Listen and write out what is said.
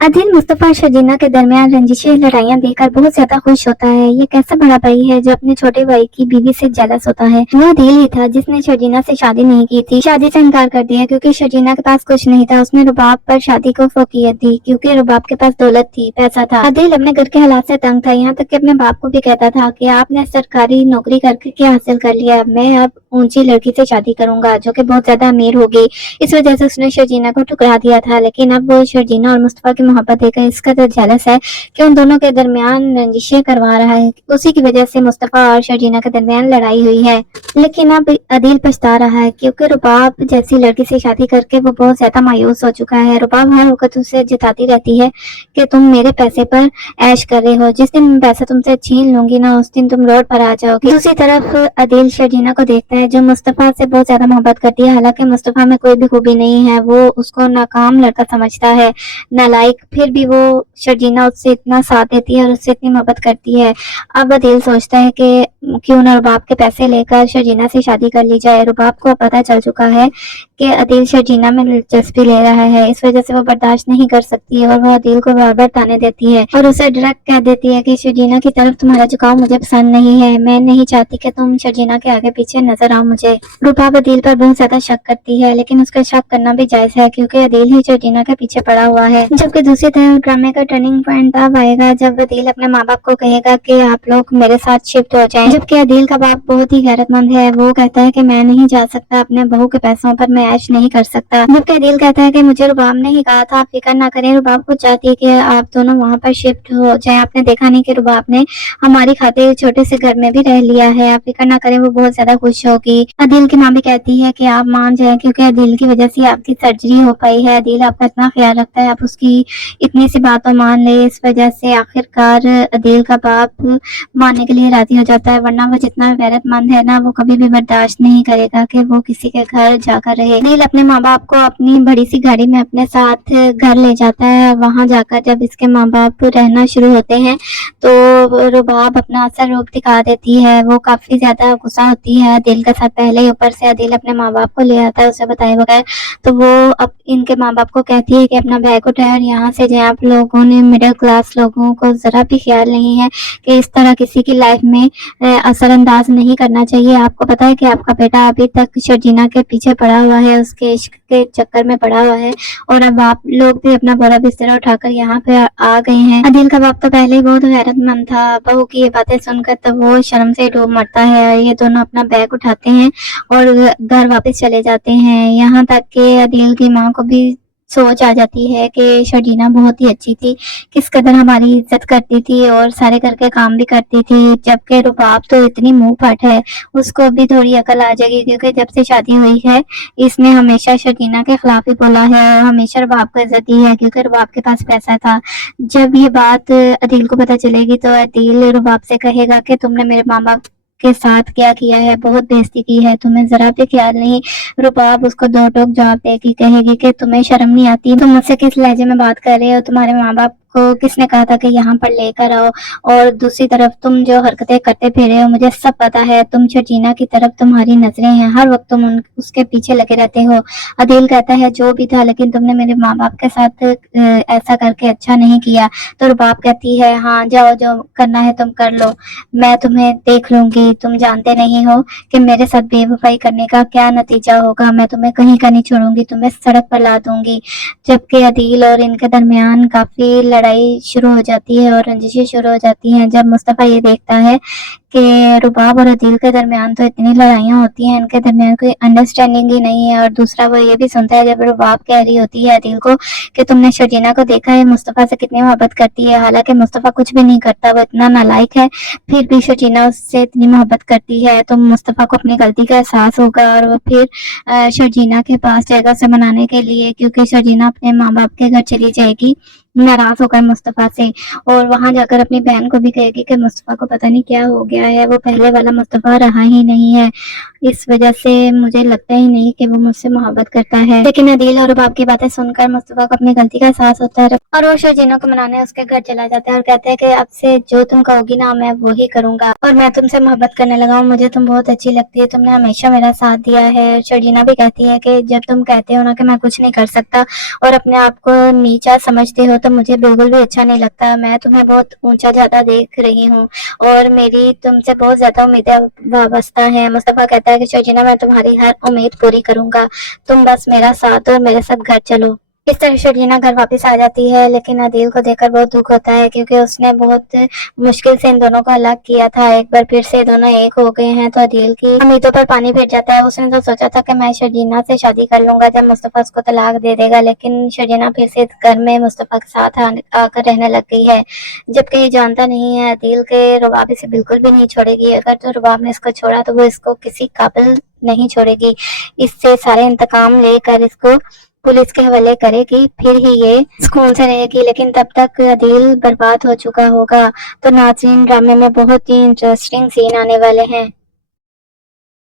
अदील मुस्तफा और शर्जीना के दरमियान रंजिशें लड़ाइयाँ देखकर बहुत ज्यादा खुश होता है। ये कैसा बड़ा भाई है जो अपने छोटे भाई की बीवी से जेलस होता है। वो अदील ही था जिसने शर्जीना से शादी नहीं की थी, शादी से इनकार कर दिया क्योंकि शर्जीना के पास कुछ नहीं था। उसने रुबाब पर शादी को फोकियत दी क्योंकि रुबाब के पास दौलत थी, पैसा था। अदील अपने घर के हालात से तंग था, यहाँ तक कि अपने बाप को भी कहता था कि आपने सरकारी नौकरी करके क्या हासिल कर लिया, मैं अब ऊंची लड़की से शादी करूंगा जो कि बहुत ज्यादा अमीर होगी। इस वजह से उसने शर्जीना को ठुकरा दिया था, लेकिन अब वो शर्जीना और मुस्तफा की मोहब्बत देखकर इसका तो जेलस है कि उन दोनों के दरमियान रंजिशें करवा रहा है। उसी की वजह से मुस्तफा और शर्जीना के दरमियान लड़ाई हुई है। लेकिन अब अदील पछता रहा है क्योंकि रुबाब जैसी लड़की से शादी करके वो बहुत ज्यादा मायूस हो चुका है। रुबाब हर वक्त उसे जताती रहती है कि तुम मेरे पैसे पर ऐश कर रहे हो, जिस दिन पैसा तुमसे छीन लूंगी ना उस दिन तुम रोड पर आ जाओगी। दूसरी तरफ अदील शर्जीना को देखता है जो मुस्तफा से बहुत ज्यादा मोहब्बत करती है, हालांकि मुस्तफा में कोई भी खूबी नहीं है, वो उसको नाकाम लड़का समझता है, नालायक। फिर भी वो शर्जीना उससे इतना साथ देती है और उससे इतनी मोहब्बत करती है। अब अदील सोचता है कि क्यों ना रुबाब के पैसे लेकर शर्जीना से शादी कर ली जाए। रुबाब को पता चल चुका है कि अदील शर्जीना में दिलचस्पी ले रहा है, इस वजह से वो बर्दाश्त नहीं कर सकती है और वो अदील को बार बार ताने देती है और उसे डायरेक्ट कह देती है कि शर्जीना की तरफ तुम्हारा झुकाव मुझे पसंद नहीं है, मैं नहीं चाहती कि तुम शर्जीना के आगे पीछे नजर आओ मुझे। रुबाब अदील पर बहुत ज्यादा शक करती है, लेकिन उसका शक करना भी जायज है क्योंकि अदील ही शर्जीना के पीछे पड़ा हुआ है। जबकि दूसरी तरफ ड्रामे का टर्निंग पॉइंट तब आएगा जब अदील अपने माँ बाप को कहेगा कि आप लोग मेरे साथ शिफ्ट हो जाएं। जबकि अदील का बाप बहुत ही गैरतमंद है, वो कहता है कि मैं नहीं जा सकता, अपने बहू के पैसों पर मैं ऐश नहीं कर सकता। जबकि अदील कहता है कि मुझे रुबाब ने ही कहा था, आप फिक्र ना करें, रुबाब को चाहती है कि आप दोनों वहाँ पर शिफ्ट हो जाएं। आपने देखा नहीं कि रुबाब ने हमारी खातिर छोटे से घर में भी रह लिया है, आप फिक्र ना करें, वो बहुत ज्यादा खुश होगी। अदील की माँ भी कहती है कि आप मान जाए क्योंकि अदील की वजह से आपकी सर्जरी हो पाई है, अदील आपका इतना ख्याल रखता है, आप उसकी इतनी सी बातों मान ले। इस वजह से आखिरकार अदील का बाप मानने के लिए राजी हो जाता है, वरना वो जितना गैरतमंद है ना वो कभी भी बर्दाश्त नहीं करेगा कि वो किसी के घर जाकर रहे। अदील अपने माँ बाप को अपनी बड़ी सी गाड़ी में अपने साथ घर ले जाता है। वहां जाकर जब इसके माँ बाप रहना शुरू होते हैं तो रुबाब अपना असर रूप दिखा देती है, वो काफी ज्यादा गुस्सा होती है अदील के साथ। पहले ही ऊपर से अदील अपने माँ बाप को ले आता है उसे बताए बगैर, तो वो अब इनके माँ बाप को कहती है कि अपना बैग उठाए और यहाँ से जाए। आप लोगों ने मिडिल क्लास लोगों को जरा भी ख्याल नहीं है कि इस तरह किसी की लाइफ में असरअंदाज नहीं करना चाहिए। आपको पता है कि आपका बेटा अभी तक शर्जीना के पीछे पड़ा हुआ है, उसके इश्क के चक्कर में पड़ा हुआ है और अब आप लोग भी अपना बड़ा बिस्तर उठाकर यहाँ पे आ गए हैं। अदील का बाप तो पहले ही बहुत गैरतमंद था, बहू की ये बातें सुनकर तो वो शर्म से डूब मरता है। ये दोनों अपना बैग उठाते हैं और घर वापस चले जाते हैं। यहाँ तक कि अदील की माँ को भी सोच आ जाती है कि शर्जीना बहुत ही अच्छी थी, किस कदर हमारी इज्जत करती थी और सारे घर के काम भी करती थी। जबकि रुबाब तो इतनी मुंह फट है, उसको भी थोड़ी अकल आ जाएगी क्योंकि जब से शादी हुई है इसने हमेशा शर्जीना के खिलाफ ही बोला है और हमेशा रुबाब को इज्जत दी है क्योंकि रुबाब के पास पैसा था। जब ये बात अदील को पता चलेगी तो अदील रुबाब से कहेगा कि तुमने मेरे माँ बाप के साथ क्या किया है, बहुत बेइज्जती की है, तुम्हें जरा भी ख्याल नहीं। रुबाब उसको दो टोक जवाब देगी, कहेगी कि तुम्हें शर्म नहीं आती, तुम मुझसे किस लहजे में बात कर रहे हो, तुम्हारे माँ बाप को किसने कहा था कि यहाँ पर लेकर आओ, और दूसरी तरफ तुम जो हरकतें करते फिरे हो मुझे सब पता है, तुम शर्जीना की तरफ तुम्हारी नजरें हैं, हर वक्त तुम उसके पीछे लगे रहते हो। अदील कहता है जो भी था लेकिन तुमने मेरे माँ बाप के साथ ऐसा करके अच्छा नहीं किया। तो रुबाब कहती है हाँ जाओ, जो करना है तुम कर लो, मैं तुम्हें देख लूंगी, तुम जानते नहीं हो कि मेरे साथ बेवफाई करने का क्या नतीजा होगा, मैं तुम्हें कहीं का नहीं छोड़ूंगी, तुम्हें सड़क पर ला दूंगी। जबकि अदील और इनके दरमियान काफी लड़ाई शुरू हो जाती है और रंजिशें शुरू हो जाती हैं। जब मुस्तफा ये देखता है कि रुबाब और अदील के दरमियान तो इतनी लड़ाइयाँ होती हैं, इनके दरमियान कोई अंडरस्टैंडिंग ही नहीं है, और दूसरा वो ये भी सुनता है जब रुबाब कह रही होती है अदील को कि तुमने शर्जीना को देखा है मुस्तफा से कितनी मोहब्बत करती है, हालांकि मुस्तफा कुछ भी नहीं करता, वो इतना नालायक है, फिर भी शर्जीना उससे इतनी मोहब्बत करती है, तो मुस्तफा को अपनी गलती का एहसास होगा और वो फिर शर्जीना के पास जाएगा उसे मनाने के लिए, क्योंकि शर्जीना अपने माँ बाप के घर चली जाएगी नाराज होकर मुस्तफा से, और वहां जाकर अपनी बहन को भी कहेगी कि मुस्तफा को पता नहीं क्या हो गया है, वो पहले वाला मुस्तफा रहा ही नहीं है, इस वजह से मुझे लगता ही नहीं कि वो मुझसे मोहब्बत करता है। लेकिन अदील और रुबाब की बातें सुनकर मुस्तफा को अपनी गलती का एहसास होता है और वो शर्जीना को मनाने उसके घर चला जाता है और कहता है कि अब से जो तुम कहोगी ना मैं वो ही करूंगा, और मैं तुमसे मोहब्बत करने लगा हूँ, मुझे तुम बहुत अच्छी लगती है, तुमने हमेशा मेरा साथ दिया है। शर्जीना भी कहती है कि जब तुम कहते हो ना कि मैं कुछ नहीं कर सकता और अपने आप को नीचा समझते हो तो मुझे बिल्कुल भी अच्छा नहीं लगता। मैं तुम्हें बहुत ऊंचा जाता देख रही हूँ और मेरी तुमसे बहुत ज्यादा उम्मीदें वाबस्ता है। मुस्तफा कहता है कि शर्जीना, मैं तुम्हारी हर उम्मीद पूरी करूंगा, तुम बस मेरा साथ दो और मेरे साथ घर चलो। इस तरह शर्जीना घर वापस आ जाती है, लेकिन अदील को देखकर बहुत दुख होता है क्योंकि उसने बहुत मुश्किल से इन दोनों को अलग किया था। एक बार फिर से दोनों एक हो गए हैं तो अदील की उम्मीदों पर पानी फिर जाता है। उसने तो सोचा था कि मैं शर्जीना से शादी कर लूंगा जब मुस्तफा उसको तलाक दे देगा, लेकिन शर्जीना फिर से घर में मुस्तफा के साथ आकर रहने लग गई है, जबकि ये जानता नहीं है अदील के रुबाब इसे बिल्कुल भी नहीं छोड़ेगी। अगर तो रुबाब ने इसको छोड़ा तो वो इसको किसी काबिल नहीं छोड़ेगी। इससे सारे इंतकाम लेकर इसको पुलिस के हवाले करेगी, फिर ही ये सुकून से रहेगी। लेकिन तब तक अदील बर्बाद हो चुका होगा। तो नाज़रीन, ड्रामे में बहुत ही इंटरेस्टिंग सीन आने वाले हैं।